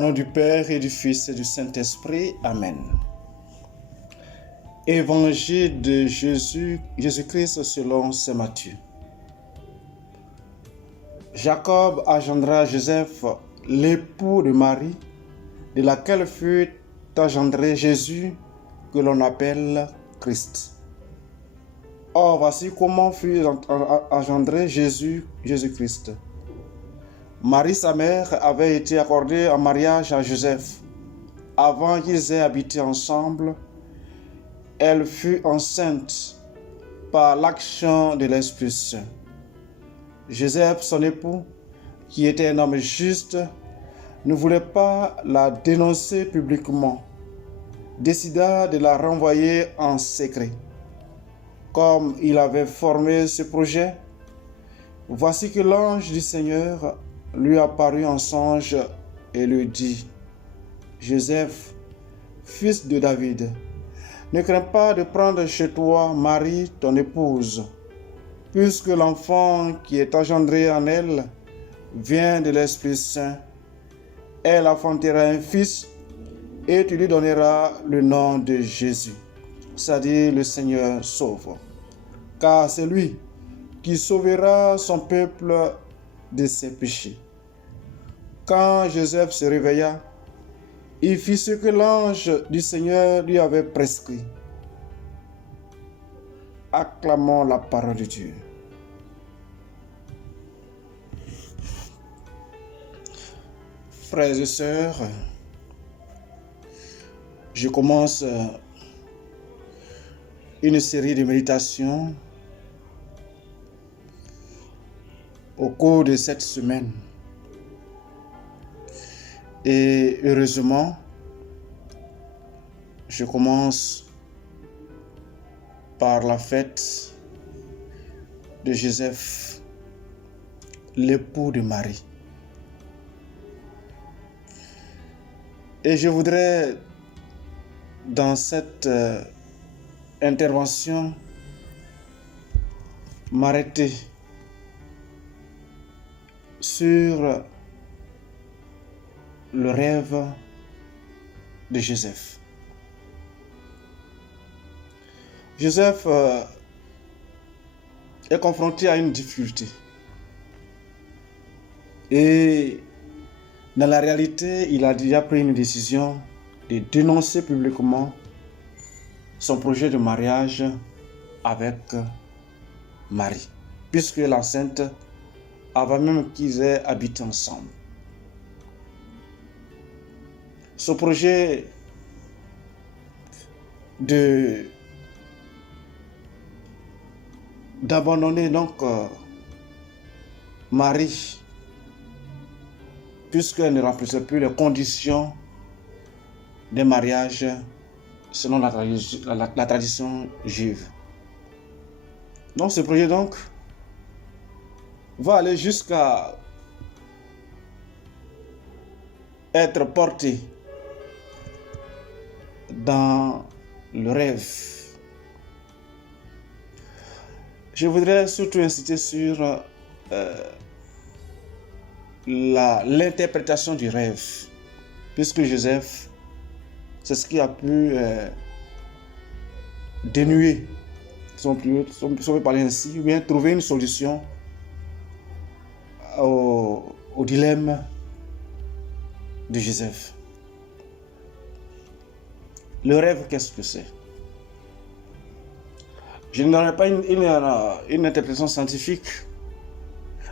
nom du Père et du Fils et du Saint-Esprit. Amen. Évangile de Jésus-Christ selon saint Matthieu. Jacob engendra Joseph, l'époux de Marie, de laquelle fut engendré Jésus, que l'on appelle Christ. Or, voici comment fut engendré Jésus-Christ. Marie, sa mère, avait été accordée en mariage à Joseph. Avant qu'ils aient habité ensemble, elle fut enceinte par l'action de l'Esprit Saint. Joseph, son époux, qui était un homme juste, ne voulait pas la dénoncer publiquement, décida de la renvoyer en secret. Comme il avait formé ce projet, voici que l'ange du Seigneur lui apparut en songe et lui dit: Joseph, fils de David, ne crains pas de prendre chez toi Marie, ton épouse, puisque l'enfant qui est engendré en elle vient de l'Esprit Saint. Elle enfantera un fils et tu lui donneras le nom de Jésus, c'est-à-dire le Seigneur sauve. Car c'est lui qui sauvera son peuple de ses péchés. Quand Joseph se réveilla, il fit ce que l'ange du Seigneur lui avait prescrit. Acclamons la parole de Dieu. Frères et sœurs, je commence une série de méditations au cours de cette semaine. Et heureusement, je commence par la fête de Joseph, l'époux de Marie. Et je voudrais, dans cette intervention, m'arrêter sur le rêve de Joseph. Joseph est confronté à une difficulté. Et dans la réalité, il a déjà pris une décision de dénoncer publiquement son projet de mariage avec Marie, puisque l'enceinte, avant même qu'ils aient habité ensemble. Ce projet d'abandonner donc Marie, puisqu'elle ne remplissait plus les conditions des mariages selon la tradition juive. Donc ce projet donc va aller jusqu'à être porté dans le rêve. Je voudrais surtout insister sur l'interprétation du rêve, puisque Joseph, c'est ce qui a pu dénuer, si on peut parler ainsi, ou bien trouver une solution au dilemme de Joseph. Le rêve, qu'est-ce que c'est? Je n'aurai pas une interprétation scientifique,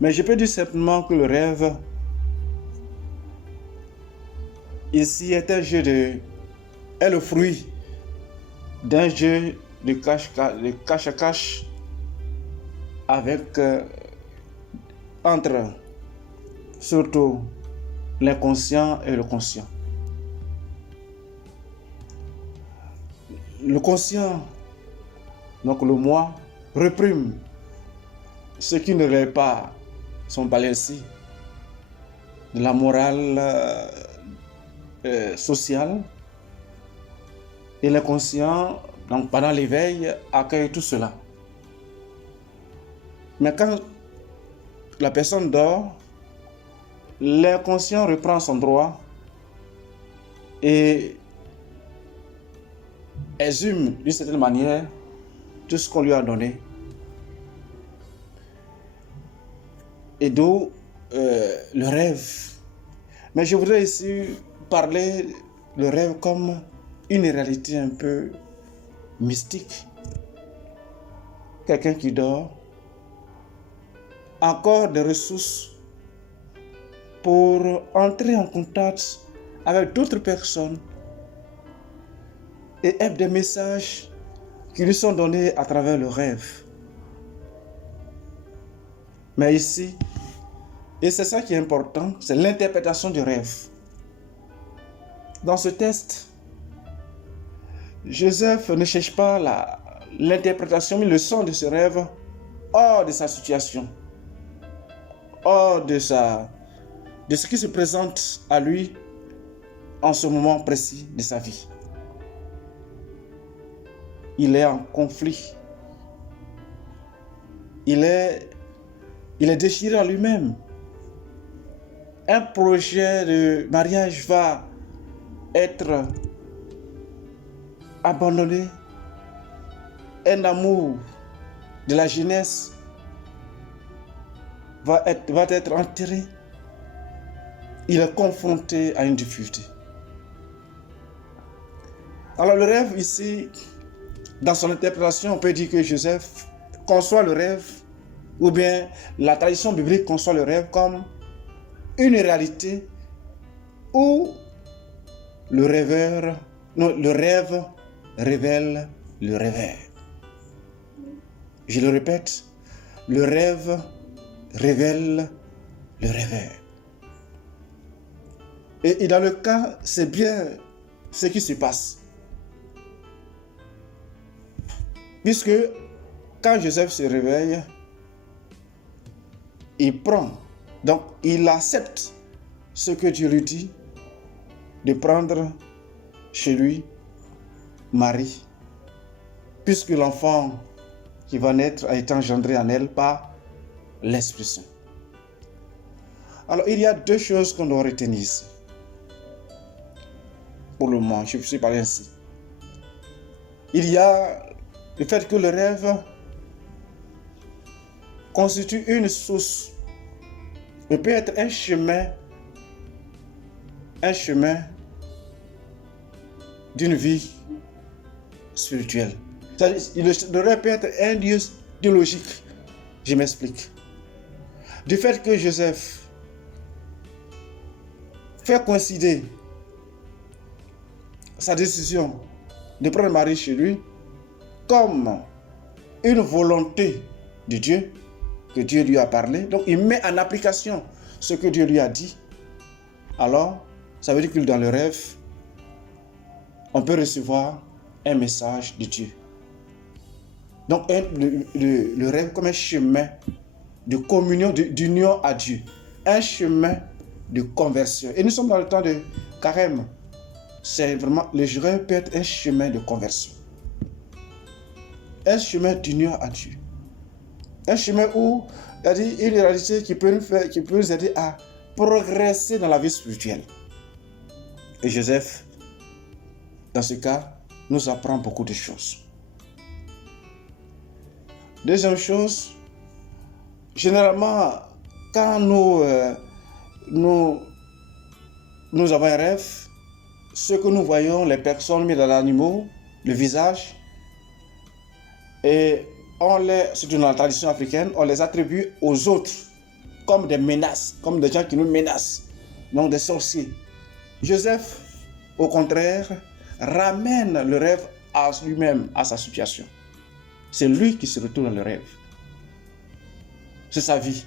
mais je peux dire simplement que le rêve, ici, est le fruit d'un jeu de cache-à-cache avec entre surtout l'inconscient et le conscient. Le conscient, donc le moi, réprime ce qui ne relève pas, son palais ainsi, de la morale sociale, et l'inconscient, donc pendant l'éveil, accueille tout cela. Mais quand la personne dort, l'inconscient reprend son droit et exhume d'une certaine manière tout ce qu'on lui a donné. Et d'où le rêve. Mais je voudrais ici parler le rêve comme une réalité un peu mystique. Quelqu'un qui dort, encore des ressources pour entrer en contact avec d'autres personnes et être des messages qui lui sont donnés à travers le rêve. Mais ici, et c'est ça qui est important, c'est l'interprétation du rêve. Dans ce texte, Joseph ne cherche pas l'interprétation, mais le sens de ce rêve hors de sa situation, hors de ce qui se présente à lui en ce moment précis de sa vie. Il est en conflit. Il est déchiré en lui-même. Un projet de mariage va être abandonné. Un amour de la jeunesse va être enterré. Il est confronté à une difficulté. Alors le rêve ici, dans son interprétation, on peut dire que Joseph conçoit le rêve, ou bien la tradition biblique conçoit le rêve comme une réalité où le rêve révèle le rêveur. Je le répète, le rêve révèle le rêveur. Et dans le cas, c'est bien ce qui se passe. Puisque quand Joseph se réveille, il accepte ce que Dieu lui dit, de prendre chez lui Marie, puisque l'enfant qui va naître a été engendré en elle par l'Esprit Saint. Alors il y a deux choses qu'on doit retenir ici. Pour le moment, je suis parlé ainsi. Il y a le fait que le rêve constitue une source, il peut être un chemin d'une vie spirituelle. Le rêve peut être un Dieu théologique. Je m'explique. Du fait que Joseph fait coïncider sa décision de prendre Marie chez lui comme une volonté de Dieu, que Dieu lui a parlé. Donc il met en application ce que Dieu lui a dit. Alors, ça veut dire que dans le rêve, on peut recevoir un message de Dieu. Donc le rêve comme un chemin de communion, d'union à Dieu. Un chemin de conversion. Et nous sommes dans le temps de carême. C'est vraiment, le rêve peut être un chemin de conversion. Un chemin d'union à Dieu. Un chemin où il y a une réalité qui peut nous aider à progresser dans la vie spirituelle. Et Joseph, dans ce cas, nous apprend beaucoup de choses. Deuxième chose, généralement, quand nous avons un rêve, ce que nous voyons, les personnes mises dans l'animal, le visage, et surtout dans la tradition africaine, on les attribue aux autres comme des menaces, comme des gens qui nous menacent, donc des sorciers. Joseph, au contraire, ramène le rêve à lui-même, à sa situation. C'est lui qui se retrouve dans le rêve. C'est sa vie.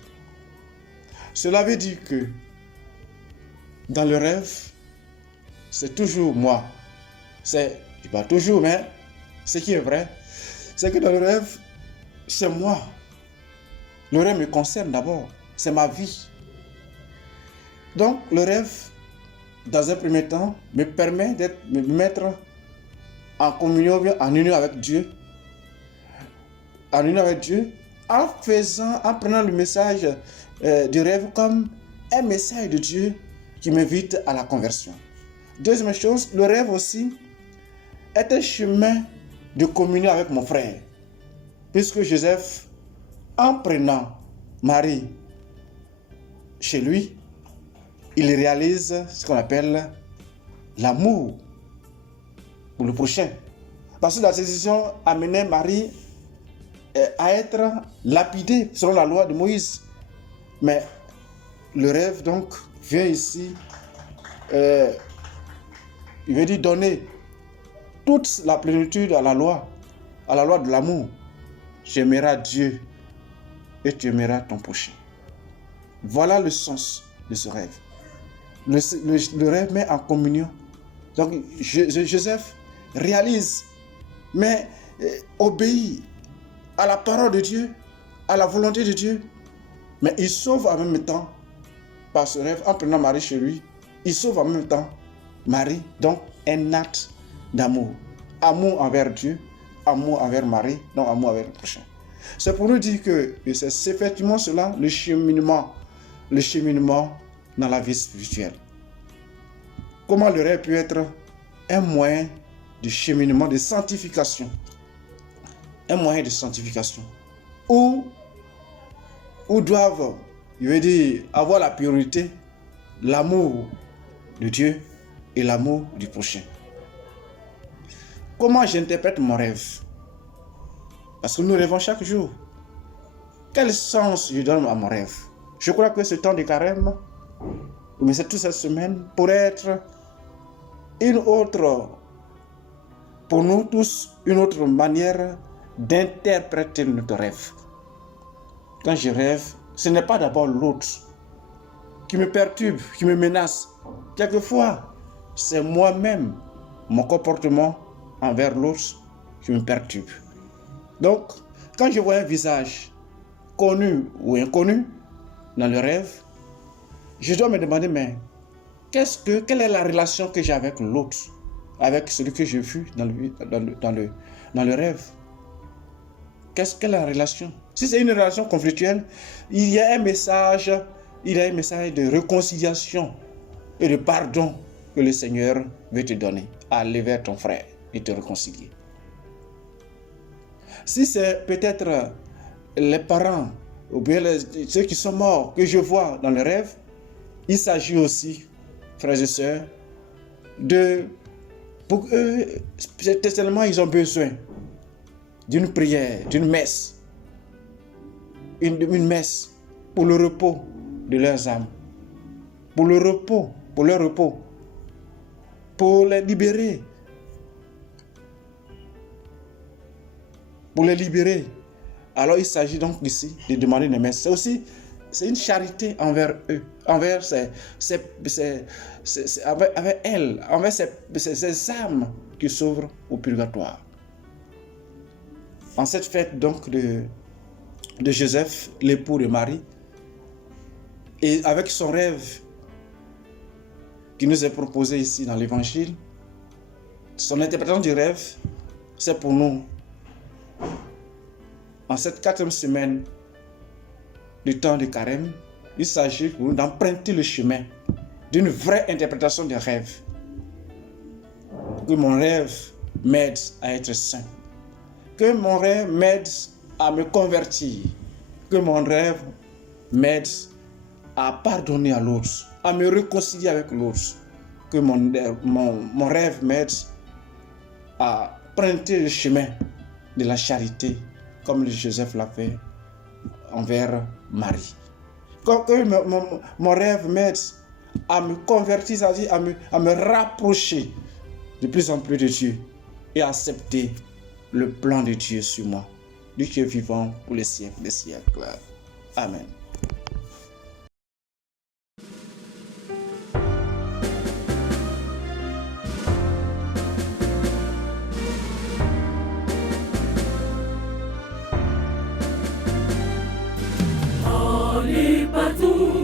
Cela veut dire que dans le rêve, c'est toujours moi. Je dis pas toujours, mais ce qui est vrai, c'est que dans le rêve, c'est moi. Le rêve me concerne d'abord. C'est ma vie. Donc, le rêve, dans un premier temps, me permet de me mettre en communion, en union avec Dieu. En union avec Dieu, en prenant le message du rêve comme un message de Dieu qui m'invite à la conversion. Deuxième chose, le rêve aussi est un chemin de communion avec mon frère. Puisque Joseph, en prenant Marie chez lui, il réalise ce qu'on appelle l'amour pour le prochain. Parce que la décision amenait Marie à être lapidée selon la loi de Moïse. Mais le rêve donc vient ici, il veut dire donner toute la plénitude à la loi de l'amour. Tu aimeras Dieu et tu aimeras ton prochain. Voilà le sens de ce rêve. Le rêve met en communion. Donc Joseph réalise, mais obéit à la parole de Dieu, à la volonté de Dieu. Mais il sauve en même temps, par ce rêve, en prenant Marie chez lui, il sauve en même temps Marie. Donc un acte d'amour. Amour envers Dieu, amour envers Marie, donc amour envers le prochain. C'est pour nous dire que c'est effectivement cela, le cheminement dans la vie spirituelle. Comment le rêve peut être un moyen de cheminement, de sanctification. Un moyen de sanctification. Où doivent, je veux dire, avoir la priorité, l'amour de Dieu et l'amour du prochain. Comment j'interprète mon rêve? Parce que nous rêvons chaque jour. Quel sens je donne à mon rêve? Je crois que ce temps de carême, mais c'est toute cette semaine, pourrait être une autre, pour nous tous, une autre manière d'interpréter notre rêve. Quand je rêve, ce n'est pas d'abord l'autre qui me perturbe, qui me menace. Quelquefois, c'est moi-même, mon comportement envers l'autre qui me perturbe. Donc, quand je vois un visage connu ou inconnu dans le rêve, je dois me demander, mais quelle est la relation que j'ai avec l'autre, avec celui que j'ai vu dans le rêve? Quelle est la relation? Si c'est une relation conflictuelle, il y a un message de réconciliation et de pardon que le Seigneur veut te donner. Aller vers ton frère et te réconcilier. Si c'est peut-être les parents ou bien ceux qui sont morts que je vois dans le rêve, il s'agit aussi, frères et sœurs, pour eux, tellement ils ont besoin d'une prière, d'une messe, une messe pour le repos de leurs âmes, pour leur repos, pour les libérer, Alors il s'agit donc ici de demander une messe. C'est une charité envers eux, envers ces âmes qui s'ouvrent au purgatoire. En cette fête donc de Joseph, l'époux de Marie, et avec son rêve qui nous est proposé ici dans l'Évangile, son interprétation du rêve, c'est pour nous, en cette 4e semaine du temps de carême, il s'agit pour nous d'emprunter le chemin d'une vraie interprétation des rêves. Que mon rêve m'aide à être saint. Que mon rêve m'aide à me convertir. Que mon rêve m'aide à pardonner à l'autre, à me réconcilier avec l'autre. Que mon rêve m'aide à emprunter le chemin de la charité, comme Joseph l'a fait envers Marie. Que mon rêve m'aide à me convertir, c'est-à-dire à me rapprocher de plus en plus de Dieu et à accepter le plan de Dieu sur moi, du Dieu vivant pour les siècles des siècles. Amen. Allez partout.